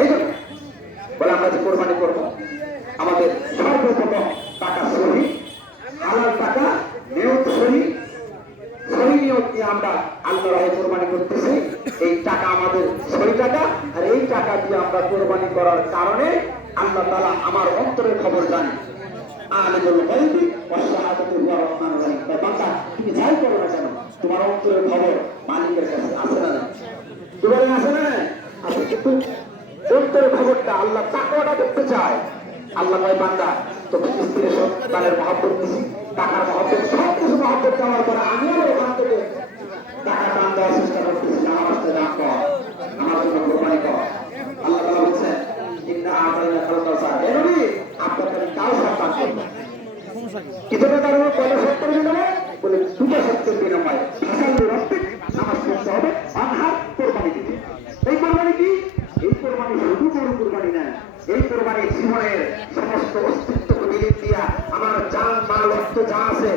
এই জন্য বলে আমরা যে কোরবানি করবো আমাদের সর্বপ্রথম টাকা সহি, হালাল টাকা, নিয়ত সহি, সহি নিয়ত নিয়ে আমরা আল্লাহ রাহে কোরবানি করতেছি। এই টাকা আমাদের সহি টাকা, আর এই টাকা দিয়ে আমরা কোরবানি করার কারণে আল্লাহ তাআলা আমার অন্তরের খবর জানে। আলিমুল গায়বি ওয়াস শাহাদাতি হুয়া রাহমানুর রাহিম। বান্দা তুমি যাই করো না কেন তোমার অন্তরের খবর মালিকের কাছে আছে না? তোমার আছে না? আছে। কিন্তু অন্তরের খবরটা আল্লাহ তাকওয়াটা দেখতে চায়। আল্লাহ কয় বান্দা তোকে স্ত্রীর সন্তানের মহব্বত দিছি, টাকার মহব্বত, সব কিছু মহব্বত দেওয়ার পরে আমিও ওখান থেকে টাকা টান দেওয়ার চেষ্টা করতেছি। আমার রাস্তায় দান কর, আমার জন্য কোরবানি কর। আল্লাহ তাআলা বলছেন ইন্না আতাইনা কাউসার, এ নবী আপনাকে আমি কাউসার দান করব। কিভাবে দাঁড়াবো? পয়লা সত্তর বিনিময়ে বলে দুটো সত্তর বিনিময়ে ফসল রব্বিক, নামাজ পড়তে হবে, আনহার কোরবানি দিতে। এই কোরবানি কি? এই কোরবানি শুধু গরু কোরবানি না, এই কোরবানি জীবনের সমস্ত অস্তিত্বকে মিলিয়ে দিয়া আমার জান মাল অর্থ যা আছে